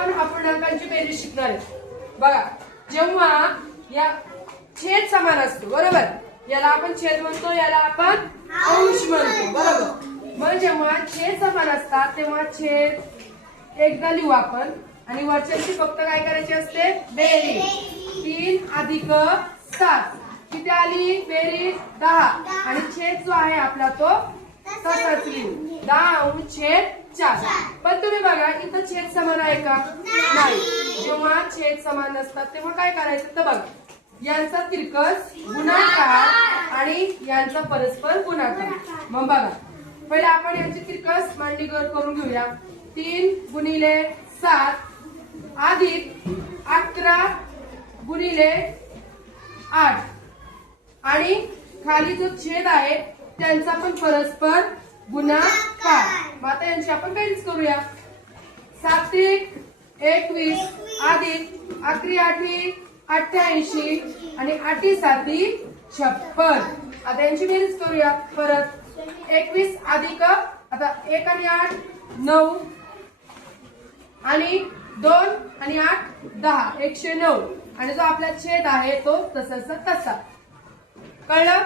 आपण अपूर्णांकांची बेरीज शिकणार आहे। बघा, जेव्हा या छेद समान असतो, बरोबर, याला आपण छेद म्हणतो, याला आपण अंश म्हणतो, बरोबर। मग जेव्हा छेद समान असतात तेव्हा छेद एकदा लिहू आपण आणि वरच्याची फक्त काय करायची असते, बेरीज। 3 अधिक 7 किती आली बेरीज 10 आणि छेद जो आहे आपला तो तसाच लिहू 10/4। पण तुम्ही बघा इथं छेद समान आहे का, नाही। जेव्हा छेद समान नसतात तेव्हा काय करायचं तर बघा, यांचा तिरकस गुणाकार आणि यांचा परस्पर गुणाकार। मग बघा पहिले आपण यांची तिरकस मांडणी करून घेऊया। 3 गुणिले 7 अधिक 11 गुणिले 8 आणि खाली जो छेद आहे त्यांचा पण परस्पर गुणाकार। मग आता यांची आपण बेरीज करूया। 7 21 अधिक 11 88 आणि 8 7 56। आता यांची बेरीज करूया परत। 21 अधिक आता 1 आणि 8 9 आणि 2 आणि 8 10 109 आणि जो आपला छेद आहे तो तसाचा तसा। कळलं?